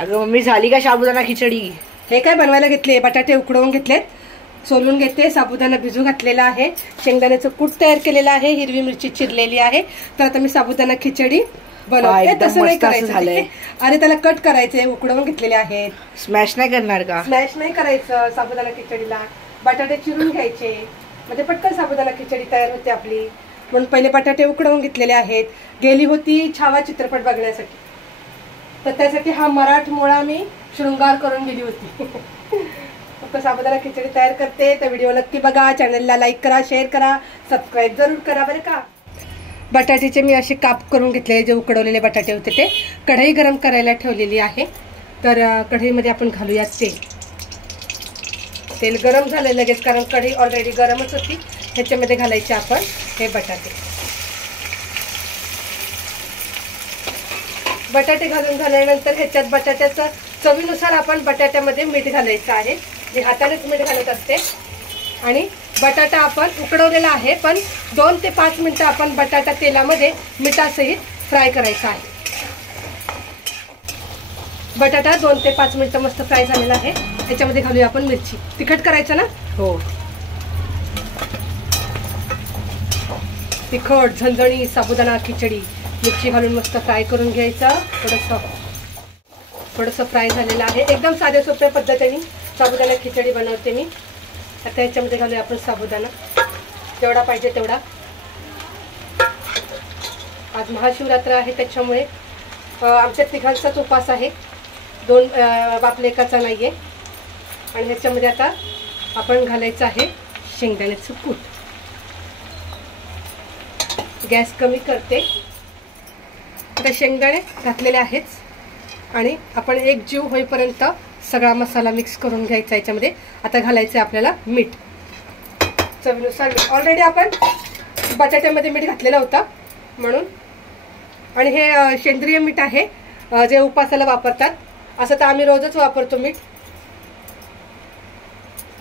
अगं मम्मी झाली का साबुदाणा खिचडी? हे काय बनवायला घेतले, बटाटे उकडवून घेतलेत, सोलून घेते, साबुदाणा भिजू घातलेला आहे, शेंगदाण्याचं कूट तयार केलेलं आहे, हिरवी मिरची चिरलेली आहे. तर आता मी साबुदाणा खिचडी बनवते. तसं नाही करायचं, अरे त्याला कट करायचे, उकडवून घेतलेले आहेत. स्मॅश नाही करणार का? स्मॅश नाही करायचं साबुदाणा खिचडीला. बटाटे चिरून घ्यायचे, म्हणजे पटकन साबुदाणा खिचडी तयार होते आपली. म्हणून पहिले बटाटे उकडवून घेतलेले आहेत. गेली होती छावा चित्रपट बघण्यासाठी, तर त्यासाठी हा मराठमोळा मी शृंगार करून गेली होती. फक्त साबुदाणा खिचडी तयार करते. तर व्हिडिओ नक्की बघा, चॅनलला लाईक करा, शेअर करा, सबस्क्राईब जरूर करा बरं का. बटाट्याचे मी असे काप करून घेतलेले, जे उकडवलेले बटाटे होते ते. कढई गरम करायला ठेवलेली आहे. तर कढईमध्ये आपण घालूया तेल. तेल गरम झालं लगेच, कारण कढई ऑलरेडी गरमच होती. ह्याच्यामध्ये घालायचे आपण हे बटाटे. बटाटे घालून झाल्यानंतर ह्याच्यात बटाट्याचं चवीनुसार आपण बटाट्यामध्ये मीठ घालायचं आहे. जे हातानेच मीठ घालत असते. आणि बटाटा आपण उकडवलेला आहे, पण 2 ते 5 मिनिटं आपण बटाटा तेलामध्ये मिठासहित फ्राय करायचा आहे. बटाटा 2 ते 5 मिनिटं मस्त फ्राय झालेला आहे. त्याच्यामध्ये घालूया आपण मिरची. तिखट करायचं ना? हो. तिखट झणझणी साबुदाणा खिचडी. मिरची घालून मस्त फ्राय करून घ्यायचं. थोडंसं फ्राय झालेलं आहे. एकदम साध्या सोप्या पद्धतीने साबुदाणा खिचडी बनवते मी. आता याच्यामध्ये घालूया आपण साबुदाणा, जेवढा पाहिजे तेवढा. आज महाशिवरात्र आहे, त्याच्यामुळे आमच्या तिघांचाच उपवास आहे. 2 बाप लेकाचा नाही आहे. आणि ह्याच्यामध्ये आता आपण घालायचं आहे शेंगदाण्याचं कूट. गॅस कमी करते. आता शेंगदाणे घातलेले आहेच आणि आपण एक जीव होईपर्यंत सगळा मसाला मिक्स करून घ्यायचा. याच्यामध्ये आता घालायचं आहे आपल्याला मीठ, चवीनुसार मीठ. ऑलरेडी आपण बटाट्यामध्ये मीठ घातलेला होता म्हणून. आणि हे सेंद्रिय मीठ आहे, जे उपासाला वापरतात. असं तर आम्ही रोजच वापरतो मीठ.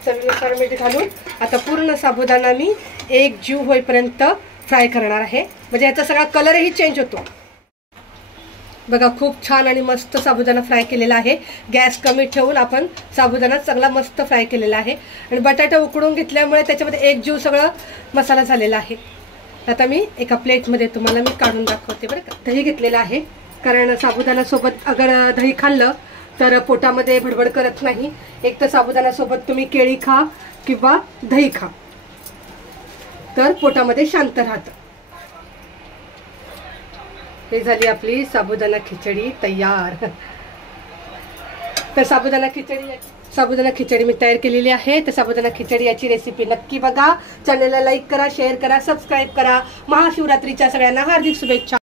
चवीनुसार मीठ घालून आता पूर्ण साबुदाणा मी एक जीव होईपर्यंत फ्राय करणार आहे. म्हणजे याचा सगळा कलरही चेंज होतो. बघा, खूप छान आणि मस्त साबुदाणा फ्राय केलेला आहे. गॅस कमी ठेवून आपण साबुदाणा चांगला मस्त फ्राय केलेला आहे. आणि बटाटा उकडून घेतल्यामुळे त्याच्यामध्ये एक जीव सगळं मसाला झालेला आहे. आता मी एका प्लेटमध्ये तुम्हाला मी काढून दाखवते बरं का. दही घेतलेलं आहे, कारण साबुदाण्यासोबत अगर दही खाल्लं तर पोटामध्ये भडभड करत नाही. एक तर साबुदाण्यासोबत तुम्ही केळी खा किंवा दही खा, तर पोटामध्ये शांत राहतं. हे झाली आपली साबुदाणा खिचडी तयार. तर साबुदाणा खिचडी मी तयार केलेली आहे. तर साबुदाणा खिचडी याची रेसिपी नक्की बघा. चॅनलला लाईक करा, शेअर करा, सबस्क्राईब करा. महाशिवरात्रीच्या सगळ्यांना हार्दिक शुभेच्छा.